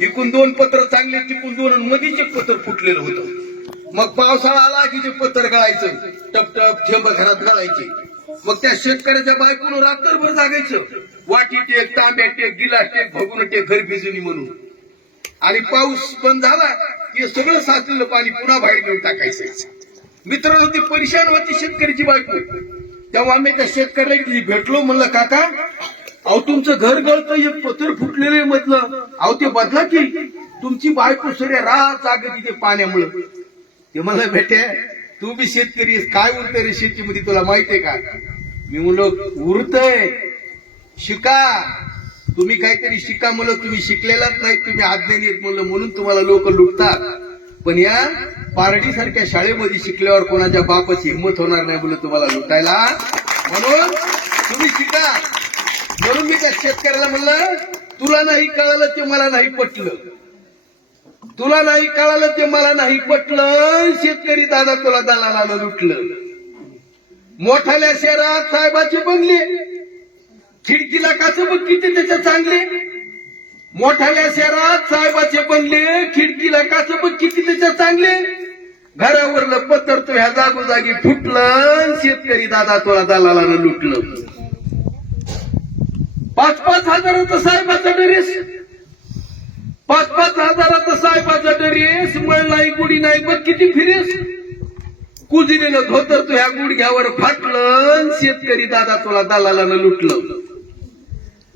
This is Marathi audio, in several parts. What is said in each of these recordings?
इकून 2 पत्र चांगले, तिकून 2 आणि मधीच एक पत्र फुटलेलं होतं. मग पावसाळा आला की ते पत्र गळायचं, टपटप थेंब घरात गळायचे. मग त्या शेतकऱ्याच्या बायकोनं रात्रभर जागायचं, वाटी टेक, तांब्या टेक, गिलास टेक, भगुन टेक, घर भिजूनी म्हणून. आणि पाऊस बंद झाला की सगळं साचलेलं पाणी पुन्हा बाहेर घेऊन टाकायचं. मित्रांनो, ती परेशान होती शेतकऱ्याची बायको. तेव्हा आम्ही त्या शेतकऱ्याला भेटलो, म्हणलं काका अहो तुमचं घर गळतं, एक पत्र फुटलेलं मधलं, अहो ते बदला की, तुमची बायको सगळ्या रात जागती ते पाण्यामुळं. ते मला भेटे, तू बी शेतकरी, काय उरतंय रे शेतीमध्ये तुला माहितीये का? मी म्हणलो उरतंय, शिका तुम्ही, काहीतरी शिका म्हणलं. तुम्ही शिकलेलाच नाही, तुम्ही अज्ञानी आहेत म्हणलं, म्हणून तुम्हाला लोक लुटतात. पण या पारडी सारख्या शाळेमध्ये शिकल्यावर कोणाच्या बापाची हिंमत होणार नाही बोलत तुम्हाला लुटायला. म्हणून तुम्ही शिका. म्हणून मी त्या शेतकऱ्याला म्हणलं, तुला नाही कळालं ते मला नाही पटलं, तुला नाही कळालं ते मला नाही पटलं. शेतकरी दादा तुला दलालानं लुटलं. मोठाल्या शहरात साहेबाचे बंगले, खिडकीला काच बघ किती त्याच्या चांगले. मोठाल्या शहरात साहेबाचे बंगले, खिडकीला काच बघ किती त्याच्या चांगले. घरावरलं पत्र तो ह्या जागोजागी फुटलं. शेतकरी दादा तुला दलालानं लुटलं. 5-5 हजाराचा साहेबाचा ड्रेस, 5-5 हजाराचा साहेबाचा ड्रेस, मळ नाही गुढी नाही बघ किती फिरेस. कुजलेलं धोतर तो ह्या गुडघ्यावर फाटलं. शेतकरी दादा तुला दलालानं लुटलं.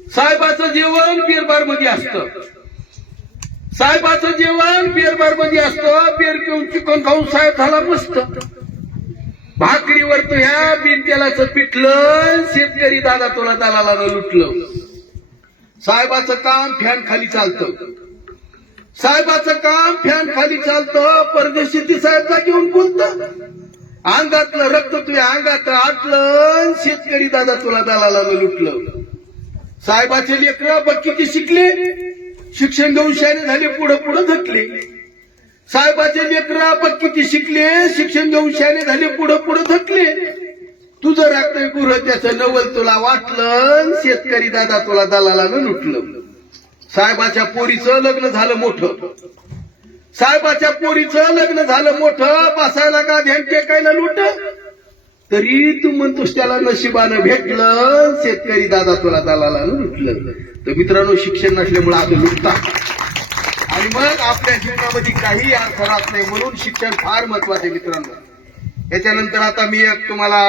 साहेबाचं जेवण बिअरबार मध्ये असतं, साहेबाचं जेवण बिअरबार मध्ये असतं. बिअर पिऊन चिकन खाऊन साहेब झाला मस्त. भाकरीवर तो ह्या बिन तेलाचं पिठलं. शेतकरी दादा तुला दलालानं लुटलं. साहेबाचं काम फॅन खाली चालतं, साहेबाचं काम फॅन खाली चालतं. परदेशी ती साहेबला घेऊन बोलतं, अंगातलं रक्त तुझ्या अंगात आटलं. शेतकरी दादा तुला दलालानं लुटलं. साहेबाचे लेकरं बघ किती शिकले, शिक्षण घेऊन शाळे झाले, पुढं पुढं धकले. साहेबाचे लेकरं बघ किती शिकले, शिक्षण घेऊन शाळे झाले, पुढं पुढं धकले. तुझं राखतंय गुरु त्याचं नवल तुला वाटलं. शेतकरी दादा तुला दलालानं लुटलं. साहेबाच्या पोरीचं लग्न झालं मोठं, साहेबाच्या पोरीचं लग्न झालं मोठं. बसायला का ध्यान टेकायला लुट, तरी तू म्हणतोस त्याला नशिबानं भेटलं. शेतकरी दादा तुला दलालानं लुटलं. तर मित्रांनो, शिक्षण नसल्यामुळे आता लुटतात आणि मग आपल्या जीवनामध्ये काही अर्थ राहत नाही. म्हणून शिक्षण फार महत्वाचं आहे मित्रांनो. याच्यानंतर आता मी एक तुम्हाला